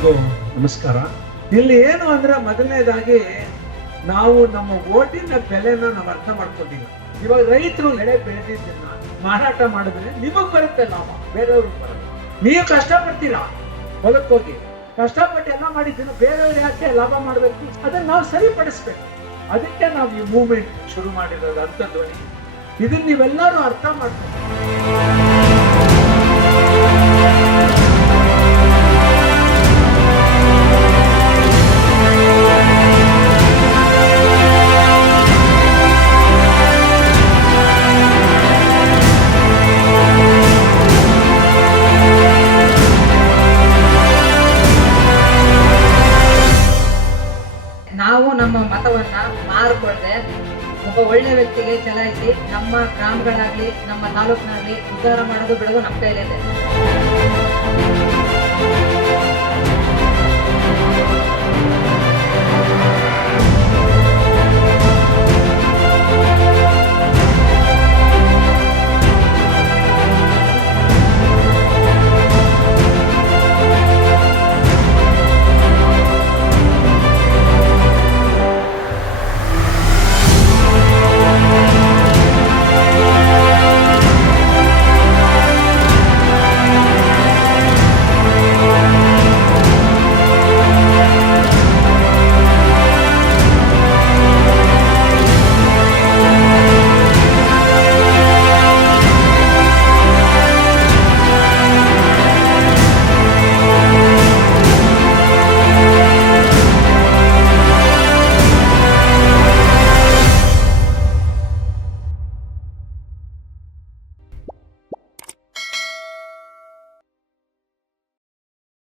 ಎಲ್ಲರಿಗೂ ನಮಸ್ಕಾರ. ಇಲ್ಲಿ ಏನು ಅಂದ್ರೆ ಮೊದಲನೇದಾಗಿ ನಾವು ನಮ್ಮ ಓಟಿನ ಬೆಲೆನ ನಾವು ಅರ್ಥ ಮಾಡ್ಕೊಂಡಿಲ್ಲ. ಇವಾಗ ರೈತರು ಬೆಳೆ ಬೆಳೆದಿದ್ದನ್ನ ಮಾರಾಟ ಮಾಡಿದ್ರೆ ನಿಮಗ್ ಬರುತ್ತೆ ಲಾಭ, ಬೇರೆಯವ್ರಿಗೆ ಬರುತ್ತೆ. ನೀವು ಕಷ್ಟಪಡ್ತೀರಾ, ಹೊಲಕ್ಕೆ ಹೋಗಿ ಕಷ್ಟಪಟ್ಟು ಎಲ್ಲ ಮಾಡಿದ್ದೀನ, ಬೇರೆಯವ್ರು ಯಾಕೆ ಲಾಭ ಮಾಡಬೇಕು? ಅದನ್ನ ನಾವು ಸರಿಪಡಿಸ್ಬೇಕು. ಅದಕ್ಕೆ ನಾವು ಈ ಮೂವ್ಮೆಂಟ್ ಶುರು ಮಾಡಿರೋದು ಅಂತ ಧ್ವನಿ. ಇದನ್ನ ನೀವೆಲ್ಲರೂ ಅರ್ಥ ಮಾಡ್ಬೇಕು. ನಾವು ನಮ್ಮ ಮತವನ್ನ ಮಾರಿಕೊಳ್ಳದೆ ಒಬ್ಬ ಒಳ್ಳೆ ವ್ಯಕ್ತಿಗೆ ಚಲಾಯಿಸಿ ನಮ್ಮ ಗ್ರಾಮಗಳಾಗ್ಲಿ ನಮ್ಮ ತಾಲೂಕಿನಾಗ್ಲಿ ಉದ್ಧಾರ ಮಾಡೋದು ಬಿಡೋದು ನಮ್ಮ ಕೈಲಿದೆ.